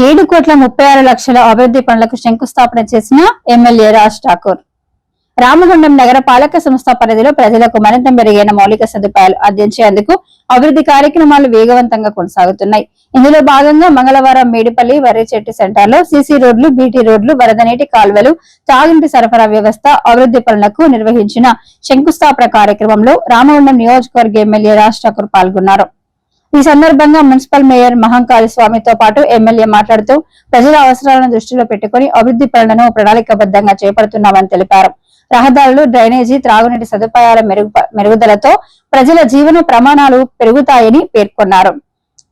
7,36,00,000 అభివృద్ధి పనులకు శంకుస్థాపన చేసిన ఎమ్మెల్యే రాజ్ ఠాకూర్. రామగుండం నగర పాలక సంస్థ పరిధిలో ప్రజలకు మరింత మెరుగైన మౌలిక సదుపాయాలు అందించేందుకు అభివృద్ధి కార్యక్రమాలు వేగవంతంగా కొనసాగుతున్నాయి. ఇందులో భాగంగా మంగళవారం మేడిపల్లి వర్రిచెట్టు సెంటర్లో సీసీ రోడ్లు, బీటీ రోడ్లు, వరదనీటి కాల్వలు, తాగునీటి సరఫరా వ్యవస్థ అభివృద్ధి పనులకు నిర్వహించిన శంకుస్థాపన కార్యక్రమంలో రామగుండం నియోజకవర్గ ఎమ్మెల్యే రాజ్ ఠాకూర్ పాల్గొన్నారు. ఈ సందర్భంగా మున్సిపల్ మేయర్ మహంకాళి స్వామితో పాటు ఎమ్మెల్యే మాట్లాడుతూ ప్రజల అవసరాలను దృష్టిలో పెట్టుకుని అభివృద్ధి పనులను ప్రణాళికాబద్ధంగా చేపడుతున్నామని తెలిపారు. రహదారులు, డ్రైనేజీ, త్రాగునీటి సదుపాయాల మెరుగుదలతో ప్రజల జీవన ప్రమాణాలు పెరుగుతాయని పేర్కొన్నారు.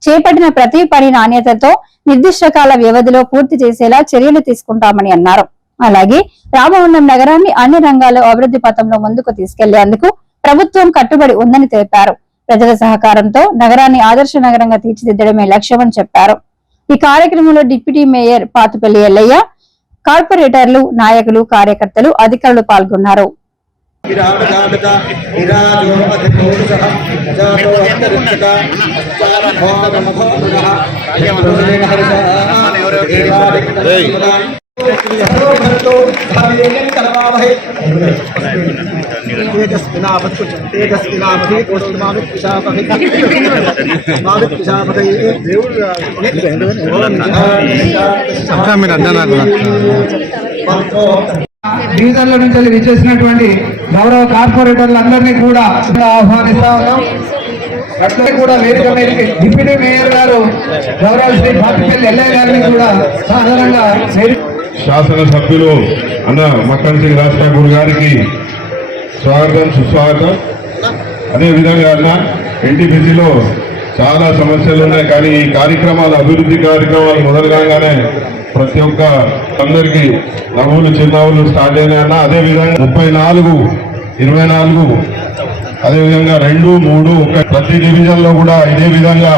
చేపట్టిన ప్రతి పని నాణ్యతతో నిర్దిష్ట కాల వ్యవధిలో పూర్తి చేసేలా చర్యలు తీసుకుంటామని అన్నారు. అలాగే రామగుండం నగరాన్ని అన్ని రంగాల్లో అభివృద్ధి పథంలో ముందుకు తీసుకెళ్లేందుకు ప్రభుత్వం కట్టుబడి ఉందని తెలిపారు. ప్రజల సహకారంతో నగరాన్ని ఆదర్శ నగరంగా తీర్చిదిద్దడమే లక్ష్యమని చెప్పారు. ఈ కార్యక్రమంలో డిప్యూటీ మేయర్ పాతుపల్లి ఎల్లయ్య, కార్పొరేటర్లు, నాయకులు, కార్యకర్తలు, అధికారులు పాల్గొన్నారు. డివిజన్ల నుంచి విచ్చేసినటువంటి గౌరవ కార్పొరేటర్లందరినీ కూడా ఆహ్వానిస్తా ఉన్నాం. అట్లే కూడా వేదిక మీదకి డిప్యూటీ మేయర్ గారు గౌరవ శ్రీ పాతిపల్లి ఎల్లయ్య గారిని కూడా సాధారణంగా శాసనసభ్యులు అన్న మక్కంటి రాజ్ ఠాకూర్ గారికి స్వాగతం, సుస్వాగతం. అదేవిధంగా అన్న ఎన్టీపీసీలో చాలా సమస్యలు ఉన్నాయి, కానీ ఈ కార్యక్రమాలు, అభివృద్ధి కార్యక్రమాలు మొదలు కాగానే ప్రతి ఒక్క అందరికీ నవ్వులు, చిరునవ్వులు స్టార్ట్ అయినాయన్న. అదేవిధంగా 34, 24, అదేవిధంగా 2, 3 ప్రతి డివిజన్ లో కూడా ఇదే విధంగా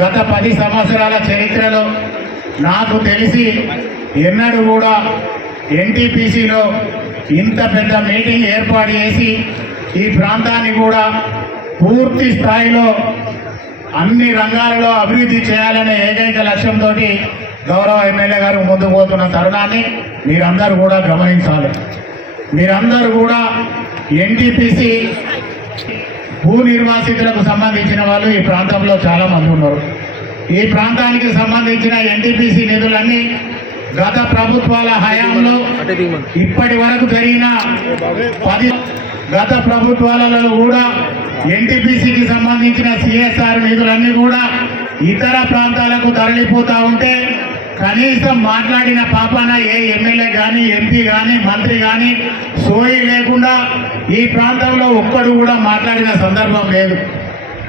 గత 10 సంవత్సరాల చరిత్రలో నాకు తెలిసి ఎన్నడూ కూడా ఎన్టీపీసీలో ఇంత పెద్ద మీటింగ్ ఏర్పాటు చేసి ఈ ప్రాంతాన్ని కూడా పూర్తి స్థాయిలో అన్ని రంగాలలో అభివృద్ధి చేయాలనే ఏకైక లక్ష్యంతో గౌరవ ఎమ్మెల్యే గారు ముందుకు పోతున్న తరుణాన్ని మీరందరూ కూడా గమనించాలి. మీరందరూ కూడా ఎన్టీపీసీ భూ నిర్వాసితులకు సంబంధించిన వాళ్ళు ఈ ప్రాంతంలో చాలా మంది ఉన్నారు. ఈ ప్రాంతానికి సంబంధించిన ఎన్టీపీసీ నిధులన్నీ గత ప్రభుత్వాల హయాంలో ఇప్పటి వరకు జరిగిన గత ప్రభుత్వాలలో కూడా ఎన్టీపీసీకి సంబంధించిన సిఎస్ఆర్ నిధులన్నీ కూడా ఇతర ప్రాంతాలకు తరలిపోతూ ఉంటే కనీసం మాట్లాడిన పాపాన ఏ ఎమ్మెల్యే కానీ ఎంపీ కానీ మంత్రి కానీ సోయి లేకుండా ఈ ప్రాంతంలో ఒక్కడు కూడా మాట్లాడిన సందర్భం లేదు.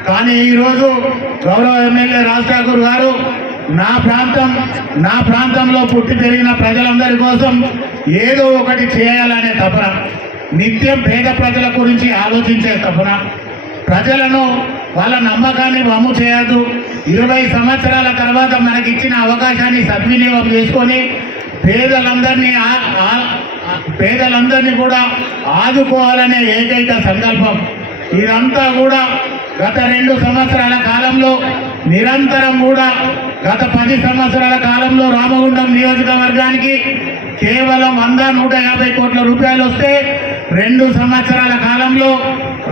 కానీ ఈరోజు గౌరవ ఎమ్మెల్యే రాజ్ ఠాకూర్ గారు నా ప్రాంతంలో పుట్టి పెరిగిన ప్రజలందరి కోసం ఏదో ఒకటి చేయాలనే తపన, నిత్యం పేద ప్రజల గురించి ఆలోచించే తపన, ప్రజలను వాళ్ళ నమ్మకాన్ని వమ్ము చేయద్దు, 20 సంవత్సరాల తర్వాత మనకిచ్చిన అవకాశాన్ని సద్వినియోగం చేసుకొని పేదలందరినీ కూడా ఆదుకోవాలనే ఏకైక సంకల్పం. ఇదంతా కూడా గత 2 సంవత్సరాల కాలంలో నిరంతరం కూడా గత 10 సంవత్సరాల కాలంలో రామగుండం నియోజకవర్గానికి కేవలం 100-150 కోట్ల రూపాయలు వస్తే 2 సంవత్సరాల కాలంలో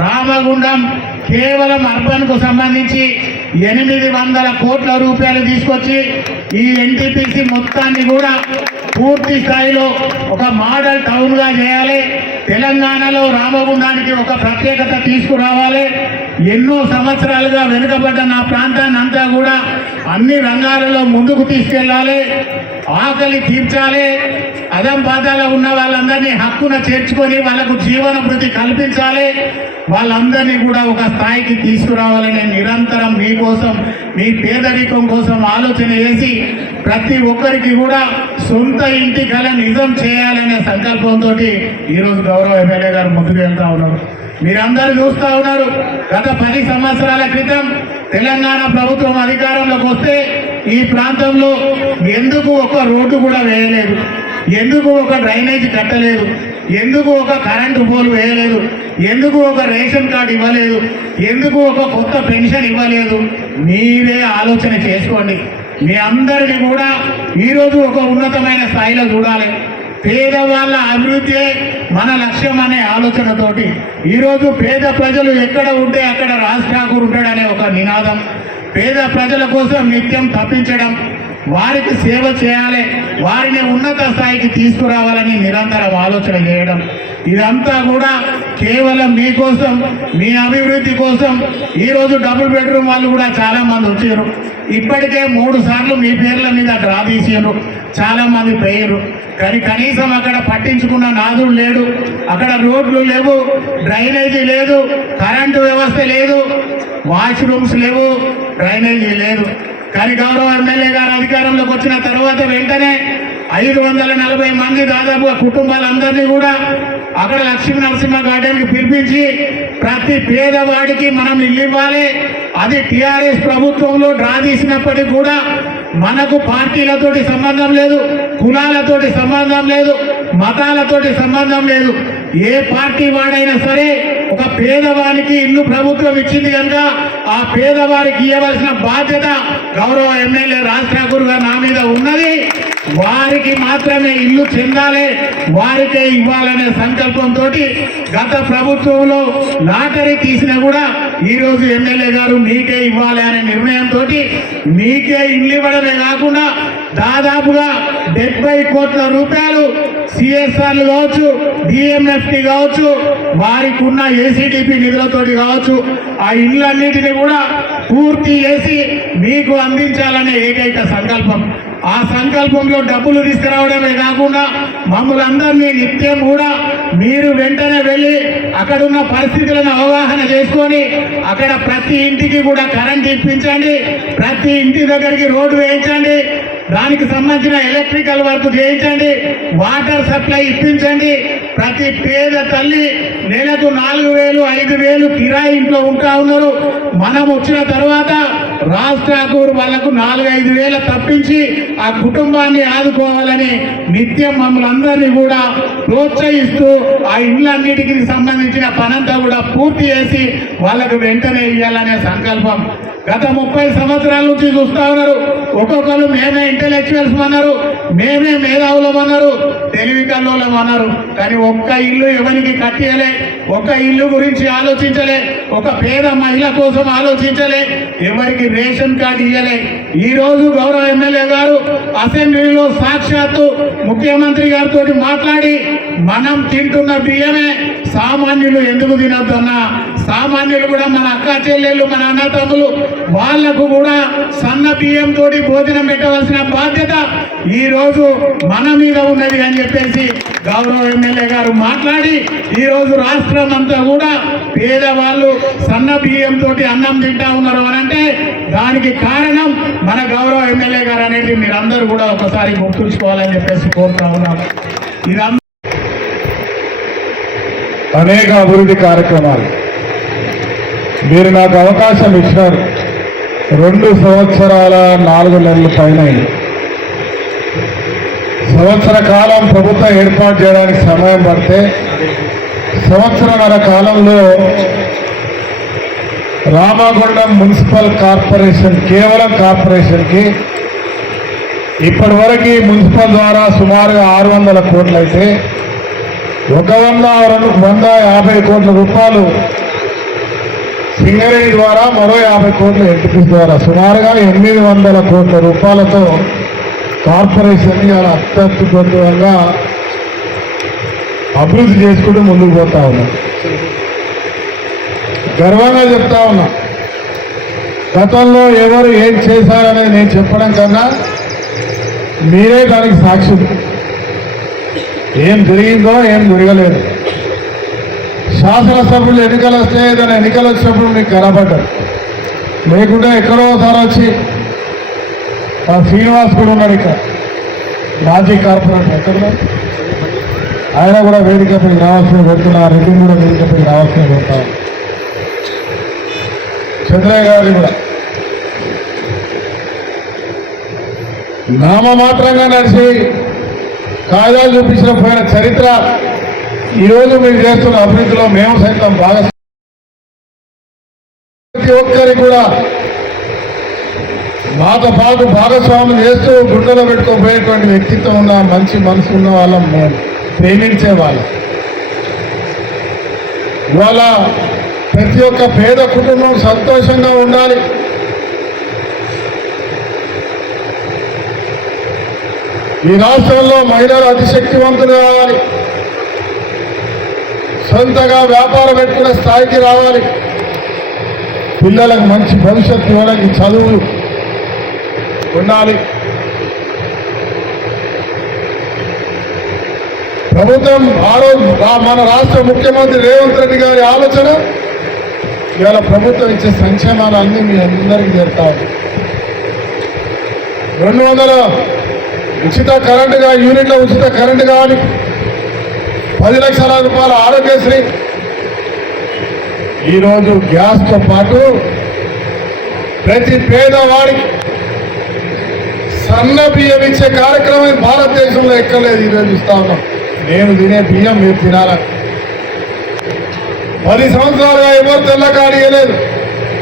రామగుండం కేవలం అర్బన్కు సంబంధించి 800 కోట్ల రూపాయలు తీసుకొచ్చి ఈ ఎన్టీపీసీ మొత్తాన్ని కూడా పూర్తి స్థాయిలో ఒక మోడల్ టౌన్గా చేయాలి. తెలంగాణలో రామగుండానికి ఒక ప్రత్యేకత తీసుకురావాలి. ఎన్నో సంవత్సరాలుగా వెనుకబడ్డ నా ప్రాంతాన్ని అంతా కూడా అన్ని రంగాలలో ముందుకు తీసుకెళ్ళాలి, ఆకలి తీర్చాలి, అదం పాదాలో ఉన్న వాళ్ళందరినీ హక్కున చేర్చుకొని వాళ్ళకు జీవన వృత్తి కల్పించాలి, వాళ్ళందరినీ కూడా ఒక స్థాయికి తీసుకురావాలని నిరంతరం మీకోసం, మీ పేదరికం కోసం ఆలోచన చేసి ప్రతి ఒక్కరికి కూడా సొంత ఇంటి కల నిజం చేయాలనే సంకల్పంతో ఈరోజు గౌరవ ఎమ్మెల్యే గారు ముందుకు వెళ్తా ఉన్నారు. మీరందరూ చూస్తూ ఉన్నారు. గత 10 సంవత్సరాల క్రితం తెలంగాణ ప్రభుత్వం అధికారంలోకి వస్తే ఈ ప్రాంతంలో ఎందుకు ఒక రోడ్డు కూడా వేయలేదు, ఎందుకు ఒక డ్రైనేజ్ కట్టలేదు, ఎందుకు ఒక కరెంటు పోలు వేయలేదు, ఎందుకు ఒక రేషన్ కార్డు ఇవ్వలేదు, ఎందుకు ఒక కొత్త పెన్షన్ ఇవ్వలేదు? మీరే ఆలోచన చేసుకోండి. మీ అందరినీ కూడా ఈరోజు ఒక ఉన్నతమైన స్థాయిలో చూడాలి. పేదవాళ్ళ అభివృద్ధి మన లక్ష్యం అనే ఆలోచనతోటి ఈరోజు పేద ప్రజలు ఎక్కడ ఉంటే అక్కడ రాజ్ ఠాకూర్ ఉంటాడనే ఒక నినాదం, పేద ప్రజల కోసం నిత్యం తప్పించడం, వారికి సేవ చేయాలి, వారిని ఉన్నత స్థాయికి తీసుకురావాలని నిరంతరం ఆలోచన చేయడం, ఇదంతా కూడా కేవలం మీకోసం, మీ అభివృద్ధి కోసం. ఈరోజు డబుల్ బెడ్రూమ్ వాళ్ళు కూడా చాలా మంది వచ్చారు. ఇప్పటికే 3 సార్లు మీ పేర్ల మీద డ్రా తీసారు, చాలా మంది పోయారు. కానీ కనీసం అక్కడ పట్టించుకున్న నాదుడు లేడు, అక్కడ రోడ్లు లేవు, డ్రైనేజీ లేదు, కరెంటు వ్యవస్థ లేదు, వాష్రూమ్స్ లేవు, డ్రైనేజీ లేదు. కానీ గౌరవ ఎమ్మెల్యే గారు అధికారంలోకి వచ్చిన తర్వాత వెంటనే 540 మంది దాదాపుగా కుటుంబాలందరినీ కూడా అక్కడ లక్ష్మీ నరసింహ గార్డెన్కి పిలిపించి ప్రతి పేదవాడికి మనం ఇల్లు ఇవ్వాలి. అది టీఆర్ఎస్ ప్రభుత్వంలో డ్రా తీసినప్పటికీ కూడా మనకు పార్టీలతోటి సంబంధం లేదు, కులాలతోటి సంబంధం లేదు, మతాలతోటి సంబంధం లేదు. ఏ పార్టీ వాడైనా సరే ఒక పేదవానికి ఇల్లు ప్రభుత్వం ఇచ్చింది కనుక ఆ పేదవారికి ఇవ్వవలసిన బాధ్యత గౌరవ ఎమ్మెల్యే రాజ్ ఠాకూర్ గారు నా మీద ఉన్నది. వారికి మాత్రమే ఇల్లు చెందాలి, వారికే ఇవ్వాలనే సంకల్పంతో గత ప్రభుత్వంలో లాటరీ తీసినా కూడా ఈరోజు ఎమ్మెల్యే గారు మీకే ఇవ్వాలి అనే నిర్ణయంతో మీకే ఇల్లు ఇవ్వడమే కాకుండా దాదాపుగా 70 కోట్ల రూపాయలు సిఎస్ఆర్లు కావచ్చు, డిఎంఎఫ్టి కావచ్చు, వారికి ఉన్న ఏసీడీపీ నిధులతోటి కావచ్చు, ఆ ఇళ్ళన్నిటిని కూడా పూర్తి చేసి మీకు అందించాలనే ఏకైక సంకల్పం. ఆ సంకల్పంలో డబ్బులు తీసుకురావడమే కాకుండా మమ్మల్ని అందరినీ నిత్యం కూడా మీరు వెంటనే వెళ్ళి అక్కడున్న పరిస్థితులను అవగాహన చేసుకొని అక్కడ ప్రతి ఇంటికి కూడా కరెంట్ ఇప్పించండి, ప్రతి ఇంటి దగ్గరికి రోడ్డు వేయించండి, దానికి సంబంధించిన ఎలక్ట్రికల్ వర్క్ చేయించండి, వాటర్ సప్లై ఇప్పించండి. ప్రతి పేద తల్లి నెలకు 4,000, 5,000 కిరాయి ఇంట్లో ఉంటా ఉన్నారు. మనం వచ్చిన తర్వాత రాజ్ ఠాకూర్ వాళ్లకు 4-5 వేలు తప్పించి ఆ కుటుంబాన్ని ఆదుకోవాలని నిత్యం మమ్మల్ని అందరినీ కూడా ప్రోత్సహిస్తూ ఆ ఇళ్ళన్నిటికి సంబంధించిన పనంతా కూడా పూర్తి చేసి వాళ్ళకు వెంటనే ఇవ్వాలనే సంకల్పం. గత 30 సంవత్సరాల నుంచి చూస్తా ఉన్నారు. ఒక్కొక్కరు మేమే ఇంటెలెక్చువల్స్ అన్నారు, మేమే మేధావులం అన్నారు, తెలివి కల్లోలం అన్నారు. కానీ ఒక్క ఇల్లు ఎవరికి కట్టియలే, ఒక్క ఇల్లు గురించి ఆలోచించలే, ఒక పేద మహిళ కోసం ఆలోచించలే, ఎవరికి రేషన్ కార్డు ఇయ్యలే. ఈ రోజు గౌరవ ఎమ్మెల్యే గారు అసెంబ్లీలో సాక్షాత్తు ముఖ్యమంత్రి గారితో మాట్లాడి మనం తింటున్న బియ్యమే సామాన్యులు ఎందుకు తినొద్దన్నా, సామాన్యులు కూడా మన అక్క చెల్లెళ్ళు, మన అన్నతమ్ములు, వాళ్లకు కూడా సన్న బియ్యం తోటి భోజనం పెట్టవలసిన బాధ్యత ఈ రోజు మన మీద ఉన్నది అని చెప్పేసి గౌరవ ఎమ్మెల్యే గారు మాట్లాడి ఈ రోజు రాష్ట్రం అంతా కూడా పేదవాళ్ళు సన్న బియ్యం తోటి అన్నం తింటా ఉన్నారు అని అంటే దానికి కారణం మన గౌరవ ఎమ్మెల్యే గారు అనేది మీరందరూ కూడా ఒకసారి గుర్తుంచుకోవాలని చెప్పేసి కోరుతా ఉన్నాం. ఇదంతా అనేక అభివృద్ధి కార్యక్రమాలు మీరు నాకు అవకాశం ఇచ్చినారు. 2 సంవత్సరాల 4 నెలల పైన సంవత్సర కాలం ప్రభుత్వం ఏర్పాటు చేయడానికి సమయం పడితే సంవత్సరన్నర కాలంలో రామగుండం మున్సిపల్ కార్పొరేషన్, కేవలం కార్పొరేషన్కి ఇప్పటి వరకు మున్సిపల్ ద్వారా సుమారుగా 600 కోట్లు అయితే 150 కోట్ల రూపాయలు సింగరేణి ద్వారా, మరో 50 కోట్ల ఎన్టీపీ ద్వారా సుమారుగా 800 కోట్ల రూపాయలతో కార్పొరేషన్ అలా అత్యద్భుతంగా అభివృద్ధి చేసుకుంటూ ముందుకు పోతా ఉన్నా. గర్వంగా చెప్తా ఉన్నా, గతంలో ఎవరు ఏం చేశారనేది నేను చెప్పడం కన్నా మీరే దానికి సాక్షులు. ఏం జరిగిందో ఏం జరగలేదు. శాసనసభ్యులు ఎన్నికలు వస్తే ఏదైనా ఎన్నికలు వచ్చినప్పుడు మీకు కనబడ్డారు, లేకుంటే ఎక్కడో ఒకసారి వచ్చి శ్రీనివాస్ కూడా ఉన్నాడు ఇక్కడ, మాజీ కార్పొరేటర్ ఎక్కడ, ఆయన కూడా వేదికపై రావాల్సిన పెడుతున్నారు. రెడ్డి కూడా వేదికపై రావాల్సిన పెడతారు. చంద్రయ్య గారిని కూడా నామమాత్రంగా నడిచి కాగితాలు చూపించిన పోయిన చరిత్ర ఈరోజు మీరు చేస్తున్న అభివృద్ధిలో మేము సైతం బాగా ప్రతి ఒక్కరికి కూడా మాతో పాటు భాగస్వాములు చేస్తూ గుండెలో పెట్టుకోబోయేటువంటి వ్యక్తిత్వం ఉన్న మంచి మనసు ఉన్న వాళ్ళం మేము, ప్రేమించే వాళ్ళం. ఇవాళ ప్రతి ఒక్క పేద కుటుంబం సంతోషంగా ఉండాలి. ఈ రాష్ట్రంలో మహిళలు అతిశక్తివంతులు కావాలి, సొంతగా వ్యాపారం పెట్టుకునే స్థాయికి రావాలి, పిల్లలకు మంచి భవిష్యత్తు ఇవ్వడానికి చదువులు ఉండాలి. ప్రభుత్వం మన రాష్ట్ర ముఖ్యమంత్రి రేవంత్ రెడ్డి గారి ఆలోచన ఇవాళ ప్రభుత్వం ఇచ్చే సంక్షేమాలన్నీ మీ అందరికీ చేరుతారు. 200 ఉచిత కరెంటుగా, యూనిట్ల ఉచిత కరెంటు కానీ, 10 లక్షల రూపాయల ఆరోగ్యశ్రీ, ఈరోజు గ్యాస్తో పాటు ప్రతి పేదవాడికి సన్న బియ్యం ఇచ్చే కార్యక్రమం భారతదేశంలో ఎక్కలేదు. ఈరోజు ఇస్తా ఉన్నాం. నేను తినే బియ్యం మీరు తినాలని 10 సంవత్సరాలుగా ఎవరు తెల్ల కార్డు ఇవ్వలేదు.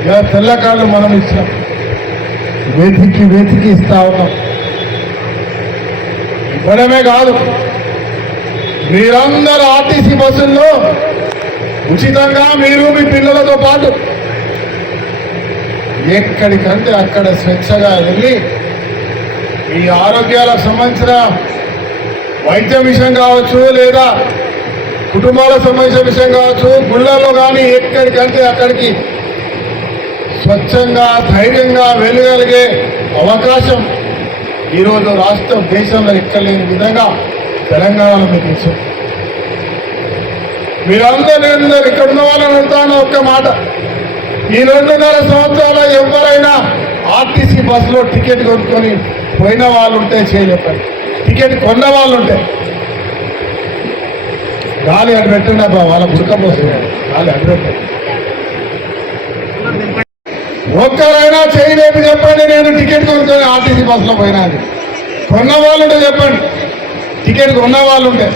ఇలా తెల్ల కార్డు మనం ఇచ్చాం, వెతికి ఇస్తా ఉన్నాం. ఇవ్వడమే కాదు, మీరందరూ ఆర్టీసీ బస్సుల్లో ఉచితంగా మీరు మీ పిల్లలతో పాటు ఎక్కడికంటే అక్కడ స్వేచ్ఛగా వెళ్ళి మీ ఆరోగ్యాలకు సంబంధించిన వైద్య విషయం కావచ్చు, లేదా కుటుంబాలకు సంబంధించిన విషయం కావచ్చు, గుళ్ళలో కానీ ఎక్కడికంటే అక్కడికి స్వచ్ఛంగా ధైర్యంగా వెళ్ళగలిగే అవకాశం ఈరోజు రాష్ట్రం దేశంలో ఎక్కలేని విధంగా తెలంగాణలో మీకు ఇచ్చారు. మీరందరూ ఇక్కడ ఉన్న వాళ్ళని అడుగుతాను ఒక్క మాట, ఈ 2.5 సంవత్సరాలు ఎవరైనా ఆర్టీసీ బస్సులో టికెట్ కొనుక్కొని పోయిన వాళ్ళు ఉంటే చేయలేపారు, టికెట్ కొన్న వాళ్ళు ఉంటే గాలి అటు పెట్టండి అబ్బా, వాళ్ళ బుడకపోతుంది, గాలి అటు పెట్టండి. ఒక్కరైనా చేయలేపు చెప్పండి, నేను టికెట్ కొనుక్కొని ఆర్టీసీ బస్సులో పోయినా అని. కొన్న వాళ్ళు ఉంటే చెప్పండి, టికెట్ కొన్న వాళ్ళు ఉంటే.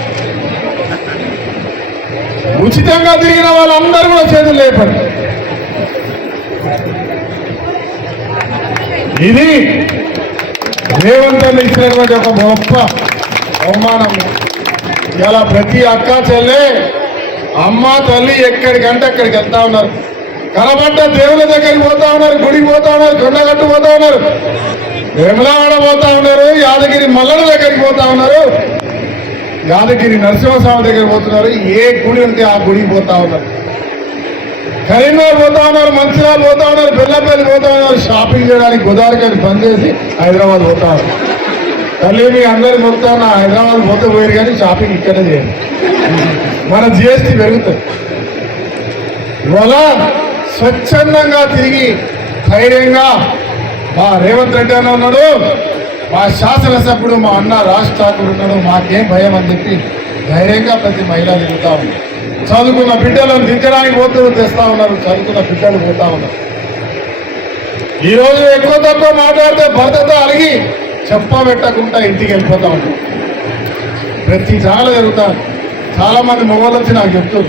ఉచితంగా తిరిగిన వాళ్ళందరూ కూడా చేతులు లేపండి. ఇది రేవంత్ రెడ్డి ఇచ్చినటువంటి ఒక గొప్ప అవమానం. ఇలా ప్రతి అక్క చెల్లె అమ్మ తల్లి ఎక్కడికంటే అక్కడికి వెళ్తా ఉన్నారు. కనబడ్డ దేవుల దగ్గరికి పోతా ఉన్నారు, గుడికి పోతా ఉన్నారు, కొండగట్టు పోతా ఉన్నారు, వేములవాడ పోతా ఉన్నారు, యాదగిరి మల్లన్న దగ్గరికి పోతా ఉన్నారు, యాదగిరి నరసింహస్వామి దగ్గరికి పోతున్నారు. ఏ గుడి ఉంటే ఆ గుడికి పోతా ఉన్నారు. కరీంనగర్ పోతా ఉన్నారు, మంచిర్యాల పోతా ఉన్నారు, బెల్లపల్లి పోతా ఉన్నారు, షాపింగ్ చేయడానికి గోదావరికి బంద్ చేసి హైదరాబాద్ పోతా ఉన్నారు. తల్లి మీ అందరి మొత్తం హైదరాబాద్ పోతే పోయారు కానీ షాపింగ్ ఇక్కడే చేయాలి. మన జిఎస్టీ పెరుగుతుంది. ఇవాళ స్వచ్ఛందంగా తిరిగి ధైర్యంగా మా రేవంత్ రెడ్డి అన్న ఉన్నాడు, మా శాసనసభ్యుడు మా అన్న రాజ్ ఠాకూర్ ఉన్నాడు, మాకేం భయం అని చెప్పి ధైర్యంగా ప్రతి మహిళ తిరుగుతా ఉంది. చదువుకున్న బిడ్డలను దించడానికి పోతూ తెస్తా ఉన్నారు, చదువుకున్న బిడ్డలు పోతా ఉన్నారు. ఈరోజు ఎక్కువ తక్కువ మాట్లాడితే భర్తతో అడిగి చెప్పబెట్టకుండా ఇంటికి వెళ్ళిపోతా ఉంటాం. ప్రతి చాలా జరుగుతాను. చాలా మంది మొబైల్ వచ్చి నాకు చెప్తారు,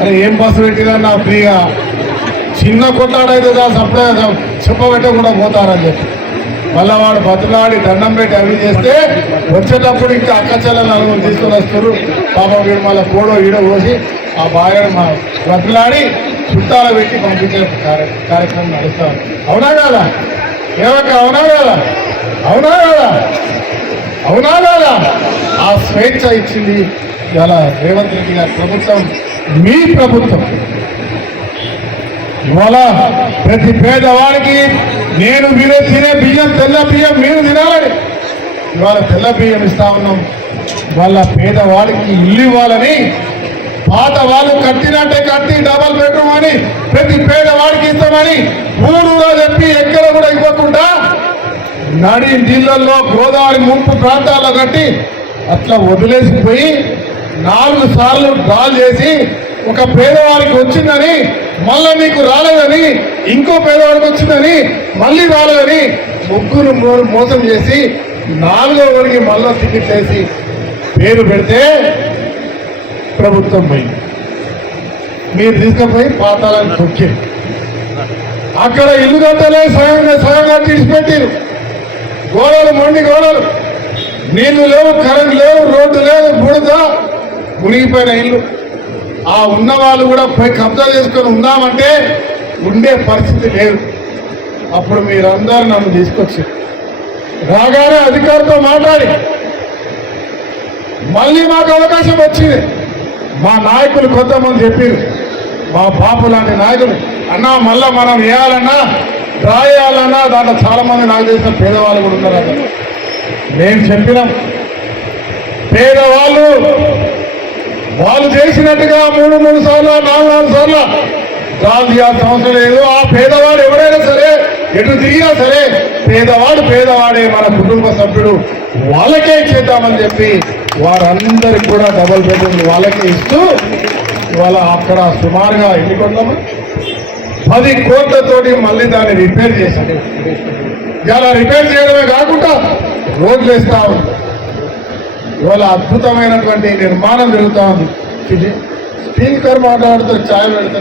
అరే ఏం బస్సు పెట్టినా నా ఫ్రీగా చిన్న కొట్లాడైతే సప్లై చెప్పబెట్టకుండా పోతారని చెప్పి మళ్ళా వాడు బతులాడి దండం పెట్టి అవి చేస్తే వచ్చేటప్పుడు ఇంకా అక్క చెల్లెలు నలుగురు తీసుకొని వస్తారు. పాపం వీడు మళ్ళీ కోడో ఈడో పోసి ఆ బాగా బతులాడి చుట్టాలు పెట్టి పంపించే కార్యక్రమం నడుస్తారు. అవునా కదా ఏమక్క? అవునా కదా? అవునా కదా? అవునా కదా? ఆ స్వేచ్ఛ ఇచ్చింది ఇలా రేవంత్ రెడ్డి గారి ప్రభుత్వం, మీ ప్రభుత్వం. ఇవాళ ప్రతి పేదవాడికి నేను మీరు తినే బియ్యం తెల్ల బియ్యం మీరు తినాలని ఇవాళ తెల్ల బియ్యం ఇస్తా ఉన్నాం. వాళ్ళ పేదవాడికి ఇల్లు ఇవ్వాలని, పాత వాళ్ళు కట్టినట్టే కట్టి డబల్ బెడ్రూమ్ అని ప్రతి పేదవాడికి ఇస్తామని ఊరుగా చెప్పి ఎక్కడ కూడా ఇవ్వకుండా నడి నీళ్ళల్లో గోదావరి ముంపు ప్రాంతాల్లో కట్టి అట్లా వదిలేసిపోయి 4 సార్లు డ్రాల్ చేసి ఒక పేదవాడికి వచ్చిందని మళ్ళా నీకు రాలేదని, ఇంకో పేదవాడికి వచ్చిందని మళ్ళీ రాలేదని ముగ్గురు మోసం చేసి 4వ వాడికి మళ్ళా టికెట్ వేసి పేరు పెడితే ప్రభుత్వం పోయింది. మీరు తీసుకుపోయి పాతాలను తొక్కిరు. అక్కడ ఇల్లు కట్టలే, సగంగా తీసిపెట్టిరు. గోడలు మొండి గోడలు, నీళ్లు లేవు, కరెంట్ లేవు, రోడ్డు లేదు, బుడద, మునిగిపోయిన ఇల్లు. ఆ ఉన్న వాళ్ళు కూడా పోయి కబ్జా చేసుకొని ఉందామంటే ఉండే పరిస్థితి లేదు. అప్పుడు మీరందరూ నన్ను తీసుకొచ్చి రాగానే అధికారితో మాట్లాడి మళ్ళీ మాకు అవకాశం వచ్చింది. మా నాయకులు కొంతమంది చెప్పారు, మా బాపు లాంటి నాయకులు, అన్నా మళ్ళా మనం వేయాలన్నా డ్రా చేయాలన్నా దాంట్లో చాలా మంది నాకు తెలిసిన పేదవాళ్ళు కూడా ఉన్నారు. అక్కడ మేము చెప్పినాం, పేదవాళ్ళు వాళ్ళు చేసినట్టుగా 3 సార్లు 4 సార్లు డ్రాలు చేయాల్సిన అవసరం లేదు. ఆ పేదవాడు ఎవరైనా సరే ఎటు తిరిగినా సరే పేదవాడే మన కుటుంబ సభ్యుడు, వాళ్ళకే ఇచ్చేద్దామని చెప్పి వారందరికి కూడా డబుల్ బెడ్రూమ్ వాళ్ళకే ఇస్తూ ఇవాళ అక్కడ సుమారుగా ఎన్ని కోట్లమా 10 కోట్లతోటి మళ్ళీ దాన్ని రిపేర్ చేశారు. ఇలా రిపేర్ చేయడమే కాకుండా రోడ్లు వేస్తా ఉంది. ఇవాళ అద్భుతమైనటువంటి నిర్మాణం జరుగుతూ ఉంది. స్పీకర్ మాట్లాడుతూ ఛాయ్ పెడతారు.